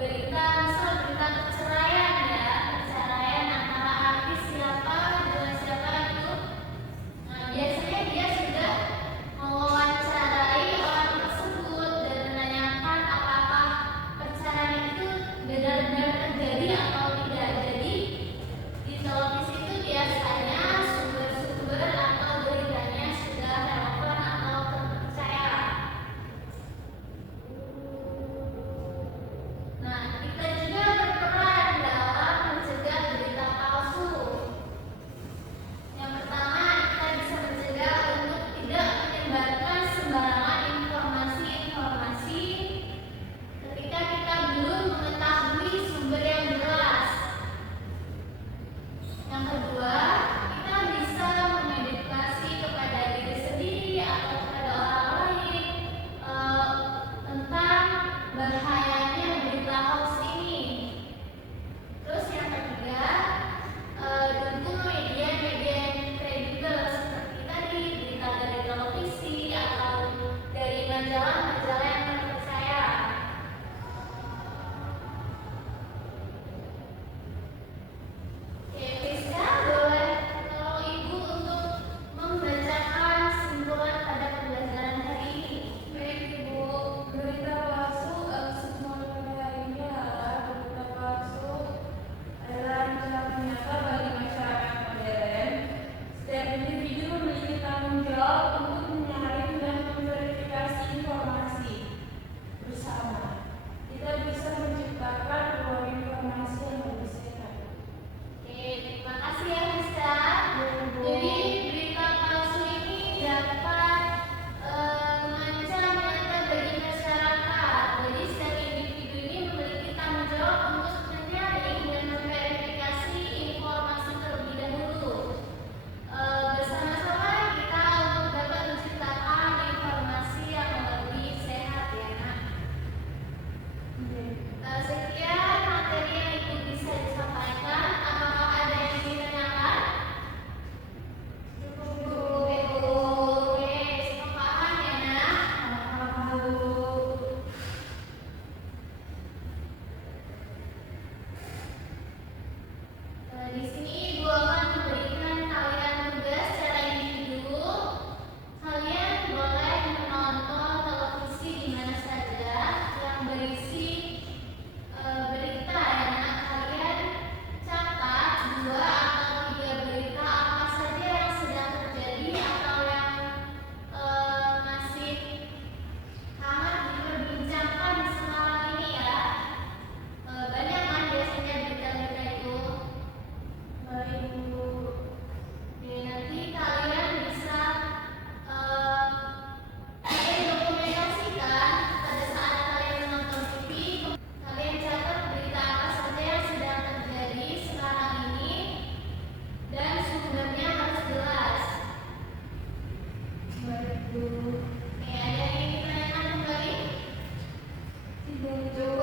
berita, misal berita perceraian ya, perceraian antara artis siapa dengan siapa itu. Nah, biasanya dia sudah mewawancarai orang tersebut dan menanyakan apakah perceraian itu benar-benar terjadi atau tidak. Jadi di televisi itu biasanya sumber-sumber atau beritanya sudah relevan atau terpercaya. Nah, kita juga berperan dalam mencegah berita palsu. Yang pertama, kita bisa mencegah untuk tidak menyebarkan sembarangan informasi-informasi ketika kita belum mengetahui sumber yang jelas. Yang kedua, kita bisa mengedukasi kepada diri sendiri atau kepada orang lain tentang bahayanya berita hoax ini. Terus yang ketiga, dukung media-media yang kredibel seperti tadi berita dari televisi atau dari majalah-majalah yang terpercaya. Oke, Rizka, boleh tolong Ibu untuk membacakan simpulan pada pembelajaran hari ini. Baik Ibu, berita palsu simpulan pada hari ini adalah berita palsu adalah ancaman nyata bagi masyarakat modern. Setiap individu memiliki tanggung jawab untuk menyaring dan memverifikasi informasi bersama. Kita bisa menciptakan ruang informasi yang lebih sehat. Oke, terima kasih ya Rizka. Jadi berita palsu ini dapat mengancam nyata bagi masyarakat. Jadi setiap individu ini memiliki tanggung jawab untuk menyaring dan memverifikasi informasi terlebih dahulu. Bersama-sama kita untuk dapat menciptakan informasi yang lebih sehat ya Nak. Sekian materi yang Ibu bisa disampaikan. Apakah ada yang ingin ditanyakan? Cukup Ibu. Oke, semua paham ya Nak? Di sini Ibu akan memberikan kalian tugas secara individu. Kalian boleh menonton televisi di mana saja yang berisi berita ya Nak. Kalian catat 2 atau 3 berita apa saja yang sedang terjadi atau yang masih hangat diperbincangkan sekarang ini ya. Banyak kan biasanya berita-berita itu. Baik Ibu. Oke, nanti kalian bisa dokumentasikan pada saat kalian menonton TV. Kalian catat berita apa saja yang sedang terjadi sekarang ini dan sumbernya harus jelas. Baik Bu. Oke, ada yang ingin ditanyakan kembali? Tidak.